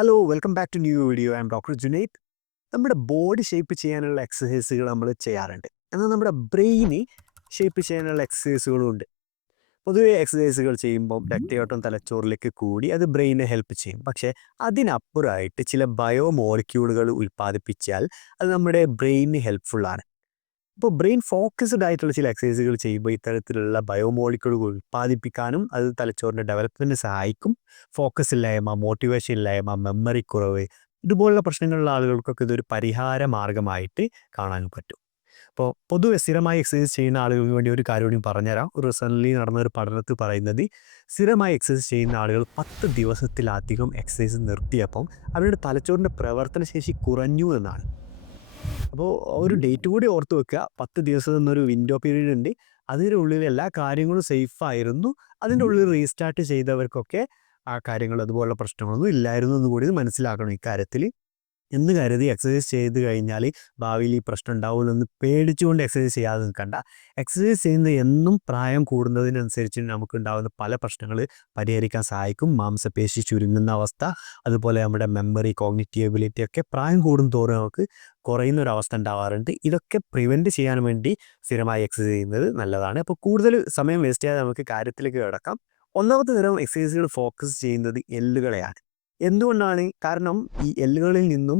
Hello welcome back to new video. I am doctor Junaid. നമ്മുടെ body shape ചെയ്യാനുള്ള എക്സസൈസുകൾ നമ്മൾ ചെയ്യാറുണ്ട്. എന്നാൽ നമ്മുടെ ബ്രെയിന് ഷേപ്പ് ചെയ്യാനുള്ള എക്സസൈസുകളും ഉണ്ട്. പൊതുവേ എക്സസൈസുകൾ ചെയ്യുമ്പോൾ രക്തയോട്ടം തലച്ചോറിലേക്ക് കൂടി അത് ബ്രെയിനെ ഹെൽപ്പ് ചെയ്യും. പക്ഷേ അതിനപ്പുറമായിട്ട് ചില ബയോ മോളിക്യൂളുകൾ ഉൽപ്പാദിപ്പിച്ചാൽ അത് നമ്മുടെ ബ്രെയിനിന് ഹെൽപ്ഫുള്ളാണ്. ഇപ്പോൾ ബ്രെയിൻ ഫോക്കസ്ഡ് ആയിട്ടുള്ള ചില എക്സസൈസുകൾ ചെയ്യുമ്പോൾ ഇത്തരത്തിലുള്ള ബയോമോളിക്യൂളുകൾ ഉൽപ്പാദിപ്പിക്കാനും അത് തലച്ചോറിൻ്റെ ഡെവലപ്മെൻറ്റിന് സഹായിക്കും. ഫോക്കസ് ഇല്ലായ്മ, മോട്ടിവേഷൻ ഇല്ലായ്മ, മെമ്മറി കുറവ് ഇതുപോലുള്ള പ്രശ്നങ്ങളുള്ള ആളുകൾക്കൊക്കെ ഇതൊരു പരിഹാര മാർഗമായിട്ട് കാണാനും പറ്റും. അപ്പോൾ പൊതുവെ സ്ഥിരമായി എക്സസൈസ് ചെയ്യുന്ന ആളുകൾക്ക് വേണ്ടി ഒരു കാര്യം കൂടി പറഞ്ഞുതരാം. ഒരു റീസെൻ്റ്ലി നടന്ന ഒരു പഠനത്തിൽ പറയുന്നത് സ്ഥിരമായി എക്സസൈസ് ചെയ്യുന്ന ആളുകൾ 10 ദിവസത്തിലധികം എക്സസൈസ് നിർത്തിയപ്പം അവരുടെ തലച്ചോറിൻ്റെ പ്രവർത്തനശേഷി കുറഞ്ഞു എന്നാണ്. അപ്പോൾ ഒരു ഡേറ്റ് കൂടി ഓർത്ത് വെക്കുക. 10 ദിവസം എന്നൊരു വിൻഡോ പീരീഡ് ഉണ്ട്. അതിൻ്റെ ഉള്ളിൽ എല്ലാ കാര്യങ്ങളും സേഫ് ആയിരുന്നു. അതിൻ്റെ ഉള്ളിൽ റീസ്റ്റാർട്ട് ചെയ്തവർക്കൊക്കെ ആ കാര്യങ്ങൾ അതുപോലുള്ള പ്രശ്നങ്ങളൊന്നും ഇല്ലായിരുന്നു എന്ന് കൂടി മനസ്സിലാക്കണം ഇക്കാര്യത്തിൽ. എന്ന് കരുതി എക്സസൈസ് ചെയ്ത് കഴിഞ്ഞാൽ ഭാവിയിൽ ഈ പ്രശ്നം ഉണ്ടാവുമെന്ന് പേടിച്ചുകൊണ്ട് എക്സസൈസ് ചെയ്യാതെ നിൽക്കണ്ട. എക്സസൈസ് ചെയ്യുന്നത് എന്നും പ്രായം കൂടുന്നതിനനുസരിച്ച് നമുക്കുണ്ടാകുന്ന പല പ്രശ്നങ്ങൾ പരിഹരിക്കാൻ സഹായിക്കും. മാംസപേശി ചുരുങ്ങുന്ന അവസ്ഥ, അതുപോലെ നമ്മുടെ മെമ്മറി, കോഗ്നിറ്റീവ് എബിലിറ്റി ഒക്കെ പ്രായം കൂടുന്തോറും നമുക്ക് കുറയുന്ന ഒരു അവസ്ഥ ഉണ്ടാവാറുണ്ട്. ഇതൊക്കെ പ്രിവെൻറ്റ് ചെയ്യാൻ വേണ്ടി സ്ഥിരമായി എക്സസൈസ് ചെയ്യുന്നത് നല്ലതാണ്. അപ്പോൾ കൂടുതൽ സമയം വേസ്റ്റ് ചെയ്യാതെ നമുക്ക് കാര്യത്തിലേക്ക് കിടക്കാം. ഒന്നാമത്തെ തരം എക്സസൈസുകൾ ഫോക്കസ് ചെയ്യുന്നത് എല്ലുകളെയാണ്. എന്തുകൊണ്ടാണ്? കാരണം ഈ എല്ലുകളിൽ നിന്നും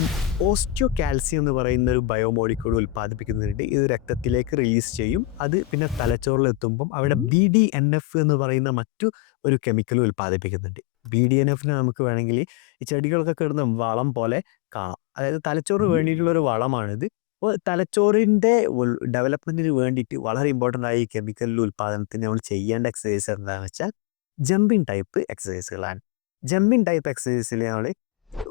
ഈ ഓസ്റ്റിയോ കാൽസ്യം എന്ന് പറയുന്ന ഒരു ബയോമോളിക്യൂൾ ഉൽപ്പാദിപ്പിക്കുന്നുണ്ട്. ഇത് രക്തത്തിലേക്ക് റിലീസ് ചെയ്യും. അത് പിന്നെ തലച്ചോറിലെത്തുമ്പം അവിടെ BDNF എന്ന് പറയുന്ന മറ്റു ഒരു കെമിക്കൽ ഉൽപ്പാദിപ്പിക്കുന്നുണ്ട്. BDNFനെ നമുക്ക് വേണമെങ്കിൽ ഈ ചെടികൾക്കൊക്കെ ഇടുന്ന വളം പോലെ കാണാം. അതായത് തലച്ചോറിന് വേണ്ടിയിട്ടുള്ള ഒരു വളമാണിത്. അപ്പോൾ തലച്ചോറിൻ്റെ ഡെവലപ്മെൻറ്റിന് വേണ്ടിയിട്ട് വളരെ ഇമ്പോർട്ടൻ്റ് ആയ ഈ കെമിക്കലിൻ്റെ ഉൽപ്പാദനത്തിന് നമ്മൾ ചെയ്യേണ്ട എക്സസൈസ് എന്താണെന്ന് വെച്ചാൽ ജമ്പിങ് ടൈപ്പ് എക്സസൈസുകളാണ്. ജമ്പിങ് ടൈപ്പ് എക്സസൈസിൽ നമ്മൾ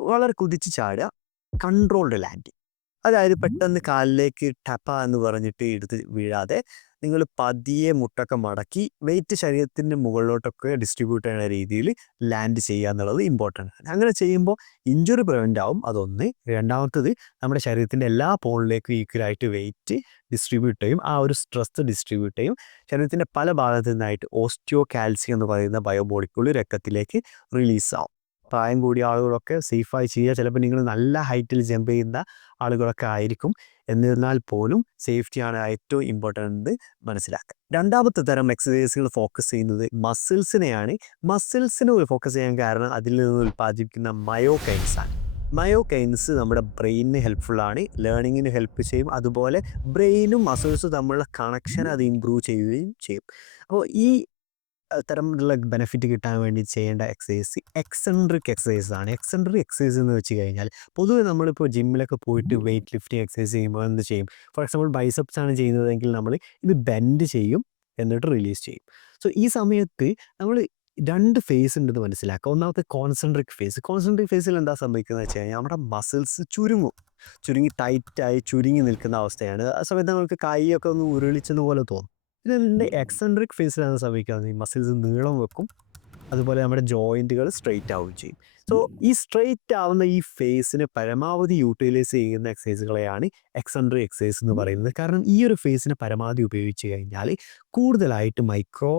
വളരെ കുതിച്ച് ചാടുക, കൺട്രോൾഡ് ലാൻഡിങ്. അതായത് പെട്ടെന്ന് കാലിലേക്ക് ടപ്പ എന്ന് പറഞ്ഞിട്ട് എടുത്ത് വീഴാതെ നിങ്ങൾ പതിയെ മുട്ടൊക്കെ മടക്കി വെയിറ്റ് ശരീരത്തിൻ്റെ മുകളിലോട്ടൊക്കെ ഡിസ്ട്രിബ്യൂട്ട് ചെയ്യുന്ന രീതിയിൽ ലാൻഡ് ചെയ്യുക എന്നുള്ളത് ഇമ്പോർട്ടൻ്റ് ആണ്. അങ്ങനെ ചെയ്യുമ്പോൾ ഇഞ്ചുറി പ്രിവെൻ്റ് ആവും. അതൊന്ന്. രണ്ടാമത്തത് നമ്മുടെ ശരീരത്തിൻ്റെ എല്ലാ പോളിലേക്കും ഈക്വലായിട്ട് വെയിറ്റ് ഡിസ്ട്രിബ്യൂട്ട് ചെയ്യും. ആ ഒരു സ്ട്രെസ് ഡിസ്ട്രിബ്യൂട്ട് ചെയ്യും. ശരീരത്തിൻ്റെ പല ഭാഗത്തു നിന്നായിട്ട് ഓസ്റ്റിയോ കാൽസ്യം എന്ന് പറയുന്ന ബയോമോളിക്യൂൾ രക്തത്തിലേക്ക് റിലീസ് ആവും. പ്രായം കൂടിയ ആളുകളൊക്കെ സേഫായി ചെയ്യുക. ചിലപ്പോൾ നിങ്ങൾ നല്ല ഹൈറ്റിൽ ജമ്പ് ചെയ്യുന്ന ആളുകളൊക്കെ ആയിരിക്കും. എന്നിരുന്നാൽ പോലും സേഫ്റ്റിയാണ് ഏറ്റവും ഇമ്പോർട്ടൻ്റ് മനസ്സിലാക്കുക. രണ്ടാമത്തെ തരം എക്സസൈസുകൾ ഫോക്കസ് ചെയ്യുന്നത് മസിൽസിനെയാണ്. മസിൽസിനെ ഫോക്കസ് ചെയ്യാൻ കാരണം അതിൽ നിന്ന് ഉൽപ്പാദിപ്പിക്കുന്ന മയോകൈൻസ് ആണ്. മയോകൈൻസ് നമ്മുടെ ബ്രെയിനിന് ഹെൽപ്ഫുള്ളാണ്, ലേണിങ്ങിന് ഹെൽപ്പ് ചെയ്യും. അതുപോലെ ബ്രെയിനും മസിൽസും തമ്മിലുള്ള കണക്ഷൻ അത് ഇമ്പ്രൂവ് ചെയ്യുകയും ചെയ്യും. അപ്പോൾ ഈ തരമുള്ള ബെനിഫിറ്റ് കിട്ടാൻ വേണ്ടി ചെയ്യേണ്ട എക്സസൈസ് എക്സെൻട്രിക് എക്സസൈസ് ആണ്. എക്സെൻട്രിക് എക്സസൈസ് എന്ന് വെച്ച് കഴിഞ്ഞാൽ പൊതുവെ നമ്മളിപ്പോൾ ജിമ്മിലൊക്കെ പോയിട്ട് വെയിറ്റ് ലിഫ്റ്റിംഗ് എക്സസൈസ് ചെയ്യുമ്പോൾ എന്ത് ചെയ്യും? ഫോർ എക്സാമ്പിൾ ബൈസെപ്സ് ആണ് ചെയ്യുന്നതെങ്കിൽ നമ്മൾ ഇത് ബെൻഡ് ചെയ്യും, എന്നിട്ട് റിലീസ് ചെയ്യും. സോ ഈ സമയത്ത് നമ്മൾ രണ്ട് ഫേസ് ഉണ്ടെന്ന് മനസ്സിലാക്കുക. ഒന്നാമത്തെ കോൺസെൻട്രിക് ഫേസ്. കോൺസെൻട്രിക് ഫേസിൽ എന്താ സംഭവിക്കുന്നത് വെച്ച് കഴിഞ്ഞാൽ നമ്മുടെ മസിൽസ് ചുരുങ്ങും. ചുരുങ്ങി ടൈറ്റായി ചുരുങ്ങി നിൽക്കുന്ന അവസ്ഥയാണ്. ആ സമയത്ത് നമുക്ക് കൈയൊക്കെ ഒന്ന് ഉരുളിച്ചതുപോലെ തോന്നും. ഇതിൻ്റെ എക്സെൻട്രിക് ഫേസിലാണ് സംഭവിക്കുന്നത്. ഈ മസിൽസ് നീളം വെക്കും, അതുപോലെ നമ്മുടെ ജോയിൻറ്റുകൾ സ്ട്രെയിറ്റ് ആവുകയും ചെയ്യും. സോ ഈ സ്ട്രെയിറ്റ് ആവുന്ന ഈ ഫേസിനെ പരമാവധി യൂട്ടിലൈസ് ചെയ്യുന്ന എക്സസൈസുകളെയാണ് എക്സെൻട്രിക് എക്സസൈസ് എന്ന് പറയുന്നത്. കാരണം ഈ ഒരു ഫേസിനെ പരമാവധി ഉപയോഗിച്ച് കഴിഞ്ഞാൽ കൂടുതലായിട്ട് മൈക്രോ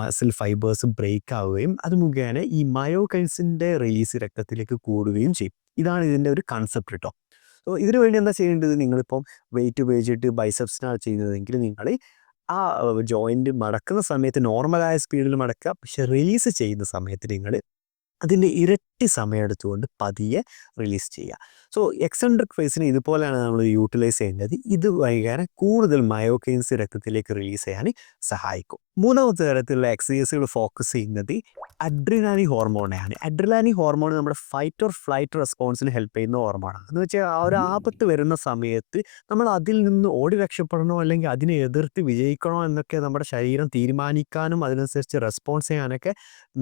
മസിൽ ഫൈബേഴ്സ് ബ്രേക്ക് ആവുകയും അത് മുഖേന ഈ മയോകൈൻസിൻ്റെ റിലീസ് രക്തത്തിലേക്ക് കൂടുകയും ചെയ്യും. ഇതാണ് ഇതിൻ്റെ ഒരു കൺസെപ്റ്റ് കേട്ടോ. സോ ഇതിനു വേണ്ടി എന്താ ചെയ്യേണ്ടത്? നിങ്ങളിപ്പം വെയിറ്റ് ഉപയോഗിച്ചിട്ട് ബൈസെപ്സിനാണ് ചെയ്യുന്നതെങ്കിൽ നിങ്ങൾ ആ ജോയിൻറ്റ് മടക്കുന്ന സമയത്ത് നോർമലായ സ്പീഡിൽ മടക്കുക. പക്ഷെ റിലീസ് ചെയ്യുന്ന സമയത്ത് നിങ്ങൾ അതിൻ്റെ ഇരട്ടി സമയമെടുത്തുകൊണ്ട് പതിയെ റിലീസ് ചെയ്യുക. സോ എക്സെൻട്രിക് ഫേസിനെ ഇതുപോലെയാണ് നമ്മൾ യൂട്ടിലൈസ് ചെയ്യേണ്ടത്. ഇത് വൈകാതെ കൂടുതൽ മയോകൈൻസ് രക്തത്തിലേക്ക് റിലീസ് ചെയ്യാൻ സഹായിക്കും. മൂന്നാമത്തെ തരത്തിലുള്ള എക്സസൈസുകൾ ഫോക്കസ് ചെയ്യുന്നത് അഡ്രിനാലിൻ ഹോർമോണെയാണ്. അഡ്രിനാലിൻ ഹോർമോൺ നമ്മുടെ ഫൈറ്റ് ഓർ ഫ്ലൈറ്റ് റെസ്പോൺസിന് ഹെൽപ്പ് ചെയ്യുന്ന ഹോർമോണാണ്. എന്ന് വെച്ചാൽ ആ ഒരു ആപത്ത് വരുന്ന സമയത്ത് നമ്മൾ അതിൽ നിന്ന് ഓടി രക്ഷപ്പെടണോ അല്ലെങ്കിൽ അതിനെ എതിർത്ത് വിജയിക്കണോ എന്നൊക്കെ നമ്മുടെ ശരീരം തീരുമാനിക്കാനും അതിനനുസരിച്ച് റെസ്പോൺസ് ചെയ്യാനൊക്കെ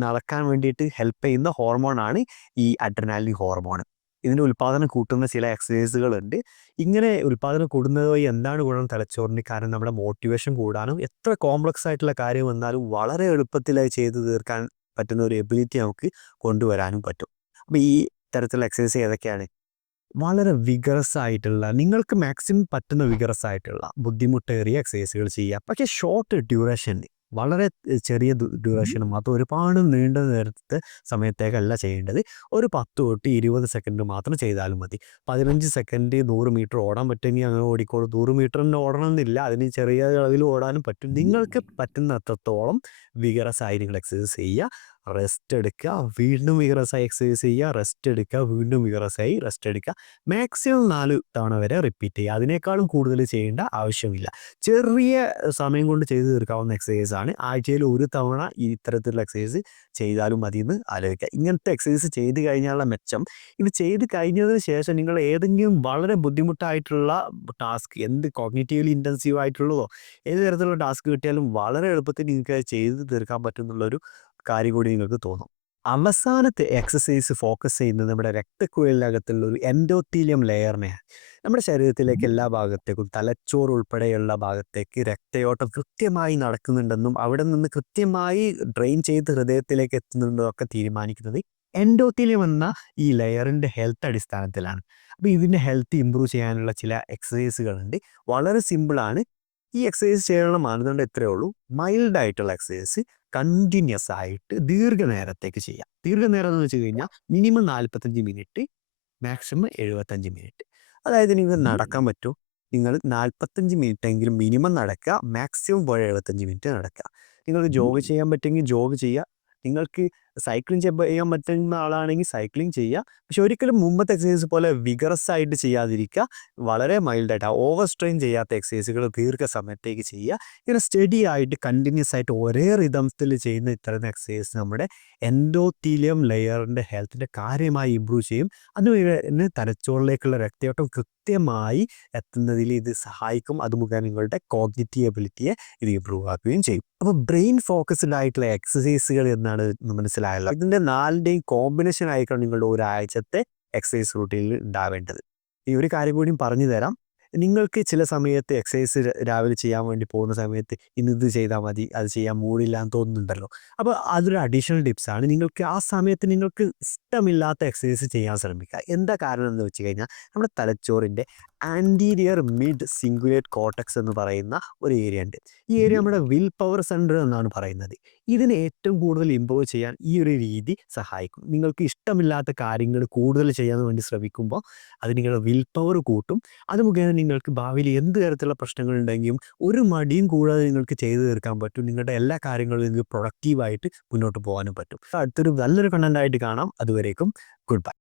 നടക്കാൻ വേണ്ടിയിട്ട് ഹെൽപ്പ് ചെയ്യുന്ന ഹോർമോണാണ് ഈ അഡ്രിനാലിൻ ഹോർമോൺ. ഇതിൻ്റെ ഉൽപ്പാദനം കൂട്ടുന്ന ചില എക്സസൈസുകളുണ്ട്. ഇങ്ങനെ ഉൽപ്പാദനം കൂടുന്നത് വഴി എന്താണ് ഗുണം തലച്ചോറിന്? കാരണം നമ്മുടെ മോട്ടിവേഷൻ കൂടാനും എത്ര കോംപ്ലക്സ് ആയിട്ടുള്ള കാര്യം വന്നാലും വളരെ എളുപ്പത്തിലായി ചെയ്ത് തീർക്കാൻ പറ്റുന്ന ഒരു എബിലിറ്റി നമുക്ക് കൊണ്ടുവരാനും പറ്റും. അപ്പോൾ ഈ തരത്തിലുള്ള എക്സസൈസ് ഏതൊക്കെയാണ്? വളരെ വിഗറസ് ആയിട്ടുള്ള, നിങ്ങൾക്ക് മാക്സിമം പറ്റുന്ന വിഗറസ് ആയിട്ടുള്ള ബുദ്ധിമുട്ടേറിയ എക്സസൈസുകൾ ചെയ്യുക. പക്ഷേ ഷോർട്ട് ഡ്യൂറേഷൻ. വളരെ ചെറിയ ഡ്യൂറേഷനും അത് ഒരുപാട് നീണ്ട നേരത്തെ സമയത്തേക്കല്ല ചെയ്യേണ്ടത്. ഒരു 10 തൊട്ട് 20 സെക്കൻഡ് മാത്രം ചെയ്താലും മതി. 15 സെക്കൻഡ് 100 മീറ്റർ ഓടാൻ പറ്റുമെങ്കിൽ അങ്ങനെ ഓടിക്കോളൂ. 100 മീറ്റർ തന്നെ ഓടണമെന്നില്ല. അതിന് ചെറിയ അളവിൽ ഓടാനും പറ്റും. നിങ്ങൾക്ക് പറ്റുന്ന അത്രത്തോളം വിഗറസ് ആയി നിങ്ങൾ എക്സസൈസ് ചെയ്യുക. റെസ്റ്റ് എടുക്കുക. വീണ്ടും വിഗറസ് ആയി എക്സസൈസ് ചെയ്യുക. റെസ്റ്റ് എടുക്കുക. വീണ്ടും വിഗറസ് ആയി റെസ്റ്റ് എടുക്കുക. മാക്സിമം 4 തവണ വരെ റിപ്പീറ്റ് ചെയ്യുക. അതിനേക്കാളും കൂടുതൽ ചെയ്യേണ്ട ആവശ്യമില്ല. ചെറിയ സമയം കൊണ്ട് ചെയ്തു തീർക്കാവുന്ന എക്സസൈസ് ആണ്. ആഴ്ചയിൽ ഒരു തവണ ഈ ഇത്തരത്തിലുള്ള എക്സസൈസ് ചെയ്താലും മതിയെന്ന് ആലോചിക്കുക. ഇങ്ങനത്തെ എക്സസൈസ് ചെയ്ത് കഴിഞ്ഞാലുള്ള മെച്ചം, ഇത് ചെയ്ത് കഴിഞ്ഞതിന് ശേഷം നിങ്ങൾ ഏതെങ്കിലും വളരെ ബുദ്ധിമുട്ടായിട്ടുള്ള ടാസ്ക്, എന്ത് കോഗ്നിറ്റീവ്ലി ഇൻറ്റൻസീവ് ആയിട്ടുള്ളതോ ഏത് തരത്തിലുള്ള ടാസ്ക് കിട്ടിയാലും വളരെ എളുപ്പത്തിൽ നിങ്ങൾക്ക് അത് ചെയ്ത് തീർക്കാൻ പറ്റുന്നുള്ളൊരു കാര്യം കൂടി നിങ്ങൾക്ക് തോന്നും. അവസാനത്തെ എക്സസൈസ് ഫോക്കസ് ചെയ്യുന്നത് നമ്മുടെ രക്തക്കുഴലിനകത്തുള്ള ഒരു എൻഡോത്തീലിയം ലെയറിനെയാണ്. നമ്മുടെ ശരീരത്തിലേക്ക് എല്ലാ ഭാഗത്തേക്കും തലച്ചോറ് ഉൾപ്പെടെയുള്ള ഭാഗത്തേക്ക് രക്തയോട്ടം കൃത്യമായി നടക്കുന്നുണ്ടെന്നും അവിടെ നിന്ന് കൃത്യമായി ഡ്രെയിൻ ചെയ്ത് ഹൃദയത്തിലേക്ക് എത്തുന്നുണ്ടോ ഒക്കെ തീരുമാനിക്കുന്നത് എൻഡോത്തീലിയം എന്ന ഈ ലെയറിൻ്റെ ഹെൽത്ത് അടിസ്ഥാനത്തിലാണ്. അപ്പോൾ ഇതിൻ്റെ ഹെൽത്ത് ഇമ്പ്രൂവ് ചെയ്യാനുള്ള ചില എക്സസൈസുകളുണ്ട്. വളരെ സിമ്പിളാണ്. ഈ എക്സസൈസ് ചെയ്യാനുള്ള മാനദണ്ഡം ഇത്രയേ ഉള്ളൂ. മൈൽഡ് ആയിട്ടുള്ള എക്സസൈസ് കണ്ടിന്യൂസ് ആയിട്ട് ദീർഘനേരത്തേക്ക് ചെയ്യാം. ദീർഘനേരം എന്ന് വെച്ച് കഴിഞ്ഞാൽ മിനിമം 45 മിനിറ്റ്, മാക്സിമം 75 മിനിറ്റ്. അതായത് നിങ്ങൾ നടക്കാൻ പറ്റും. നിങ്ങൾ 45 മിനിറ്റ് എങ്കിലും മിനിമം നടക്കുക. മാക്സിമം പോയ 75 മിനിറ്റ് നടക്കുക. നിങ്ങൾക്ക് ജോഗ് ചെയ്യാൻ പറ്റുമെങ്കിൽ ജോഗ് ചെയ്യുക. നിങ്ങൾക്ക് സൈക്ലിംഗ് ചെയ്യാൻ പറ്റുന്ന ആളാണെങ്കിൽ സൈക്ലിംഗ് ചെയ്യുക. പക്ഷെ ഒരിക്കലും മുമ്പത്തെ എക്സസൈസ് പോലെ വിഗറസ് ആയിട്ട് ചെയ്യാതിരിക്കുക. വളരെ മൈൽഡായിട്ട് ഓവർ സ്ട്രെയിൻ ചെയ്യാത്ത എക്സസൈസുകൾ ദീർഘസമയത്തേക്ക് ചെയ്യുക. ഇങ്ങനെ സ്റ്റഡി ആയിട്ട് കണ്ടിന്യൂസ് ആയിട്ട് ഒരേ റിതംത്തിൽ ചെയ്യുന്ന ഇത്തരം എക്സസൈസ് നമ്മുടെ എൻഡോത്തീലിയം ലെയറിൻ്റെ ഹെൽത്തിൻ്റെ കാര്യമായി ഇമ്പ്രൂവ് ചെയ്യും. അതുപോലെ തലച്ചോറിലേക്കുള്ള രക്തയോട്ടം കൃത്യമായി എത്തുന്നതിൽ ഇത് സഹായിക്കും. അത് മുഖേന നിങ്ങളുടെ കോഗ്നിറ്റീവ് എബിലിറ്റിയെ ഇത് ഇമ്പ്രൂവ് ആക്കുകയും ചെയ്യും. അപ്പോൾ ബ്രെയിൻ ഫോക്കസ്ഡ് ആയിട്ടുള്ള എക്സസൈസുകൾ എന്നാണ് മനസ്സിലായല്ലോ. ഇതിൻ്റെ 4ൻ്റെയും കോമ്പിനേഷൻ ആയിക്കാണ് നിങ്ങളുടെ ഒരാഴ്ചത്തെ എക്സസൈസ് റൂട്ടീനിൽ ഉണ്ടാവേണ്ടത്. ഈ ഒരു കാര്യം കൂടിയും പറഞ്ഞു തരാം. നിങ്ങൾക്ക് ചില സമയത്ത് എക്സസൈസ് രാവിലെ ചെയ്യാൻ വേണ്ടി പോകുന്ന സമയത്ത് ഇന്നിത് ചെയ്താൽ മതി, അത് ചെയ്യാൻ മൂടില്ല എന്ന് തോന്നുന്നുണ്ടല്ലോ. അപ്പോൾ അതൊരു അഡീഷണൽ ടിപ്സാണ്. നിങ്ങൾക്ക് ആ സമയത്ത് നിങ്ങൾക്ക് ഇഷ്ടമില്ലാത്ത എക്സസൈസ് ചെയ്യാൻ ശ്രമിക്കുക. എന്താ കാരണം എന്ന് വെച്ച് കഴിഞ്ഞാൽ നമ്മുടെ തലച്ചോറിൻ്റെ ആൻറ്റീരിയർ മിഡ് സിംഗുലേറ്റ് കോർട്ടക്സ് എന്ന് പറയുന്ന ഒരു ഏരിയ ഉണ്ട്. ഈ ഏരിയ നമ്മുടെ വിൽ പവർ സെൻറ്റർ എന്നാണ് പറയുന്നത്. ഇതിനെ ഏറ്റവും കൂടുതൽ ഇമ്പ്രൂവ് ചെയ്യാൻ ഈ ഒരു രീതി സഹായിക്കും. നിങ്ങൾക്ക് ഇഷ്ടമില്ലാത്ത കാര്യങ്ങൾ കൂടുതൽ ചെയ്യാൻ വേണ്ടി ശ്രമിക്കുമ്പോൾ അത് നിങ്ങളുടെ വിൽ പവർ കൂട്ടും. അത് മുഖേന നിങ്ങൾക്ക് ഭാവിയിൽ എന്ത് തരത്തിലുള്ള പ്രശ്നങ്ങളുണ്ടെങ്കിലും ഒരു മടിയും കൂടാതെ നിങ്ങൾക്ക് ചെയ്തു തീർക്കാൻ പറ്റും. നിങ്ങളുടെ എല്ലാ കാര്യങ്ങളും നിങ്ങൾക്ക് പ്രൊഡക്റ്റീവായിട്ട് മുന്നോട്ട് പോകാനും പറ്റും. അടുത്തൊരു നല്ലൊരു കണ്ടൻ്റായിട്ട് കാണാം. അതുവരേക്കും ഗുഡ് ബൈ.